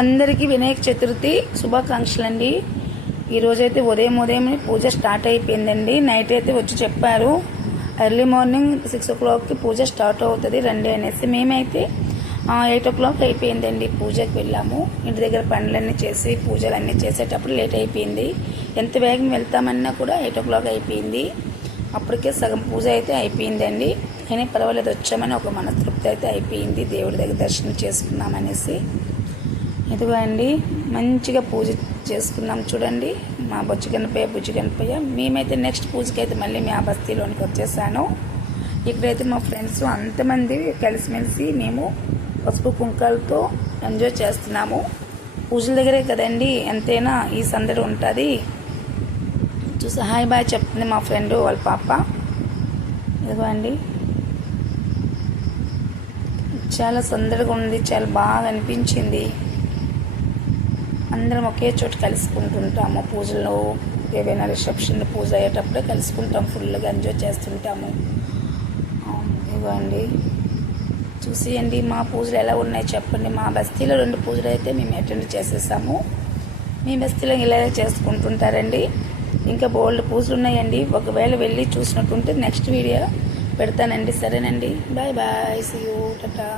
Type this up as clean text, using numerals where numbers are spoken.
అందరికీ వినాయక చతుర్థి శుభాకాంక్షలు అండి. ఈరోజైతే ఉదయం పూజ స్టార్ట్ అయిపోయిందండి. నైట్ అయితే వచ్చి చెప్పారు ఎర్లీ మార్నింగ్ 6 o'clockకి పూజ స్టార్ట్ అవుతుంది రండి అనేసి. మేమైతే 8 o'clock అయిపోయిందండి. పూజకి వెళ్ళాము. ఇంటి దగ్గర పనులన్నీ చేసి పూజలన్నీ చేసేటప్పుడు లేట్ అయిపోయింది. ఎంత వేగం వెళ్తామన్నా కూడా 8 o'clock అయిపోయింది. అప్పటికే సగం పూజ అయితే అయిపోయిందండి. అయినా పర్వాలేదు, వచ్చామని ఒక మనస్తృప్తి అయితే అయిపోయింది. దేవుడి దగ్గర దర్శనం చేసుకున్నామనేసి. ఇదిగో అండి, మంచిగా పూజ చేసుకున్నాం చూడండి. మా బుజ్జి గణపయ్య. మేమైతే నెక్స్ట్ పూజకి అయితే మళ్ళీ మా బస్తీలోనికి వచ్చేసాను. ఇక్కడైతే మా ఫ్రెండ్స్ అంతమంది కలిసిమెలిసి మేము పసుపు కుంకాలతో ఎంజాయ్ చేస్తున్నాము. పూజల దగ్గరే కదండి, ఎంతైనా ఈ సందడి ఉంటుంది. చూసి హాయ్ బాయ్ చెప్తుంది మా ఫ్రెండ్ వాళ్ళ పాప. ఇదిగో అండి, చాలా సందడిగా ఉంది, చాలా బాగా అనిపించింది. అందరం ఒకే చోట కలుసుకుంటుంటాము. పూజల్లో ఏవైనా రిసెప్షన్ పూజ అయ్యేటప్పుడే కలుసుకుంటాం, ఫుల్గా ఎంజాయ్ చేస్తుంటాము. ఇవ్వండి, చూసేయండి మా పూజలు ఎలా ఉన్నాయి చెప్పండి. మా బస్తీలో 2 పూజలు అయితే మేము అటెండ్ చేసేసాము. మీ బస్తీలో ఇలాగే చేసుకుంటుంటారండి. ఇంకా బోల్డ్ పూజలు ఉన్నాయండి. ఒకవేళ వెళ్ళి చూసినట్టుంటే నెక్స్ట్ వీడియో పెడతానండి. సరేనండి, bye bye, see you, Tata.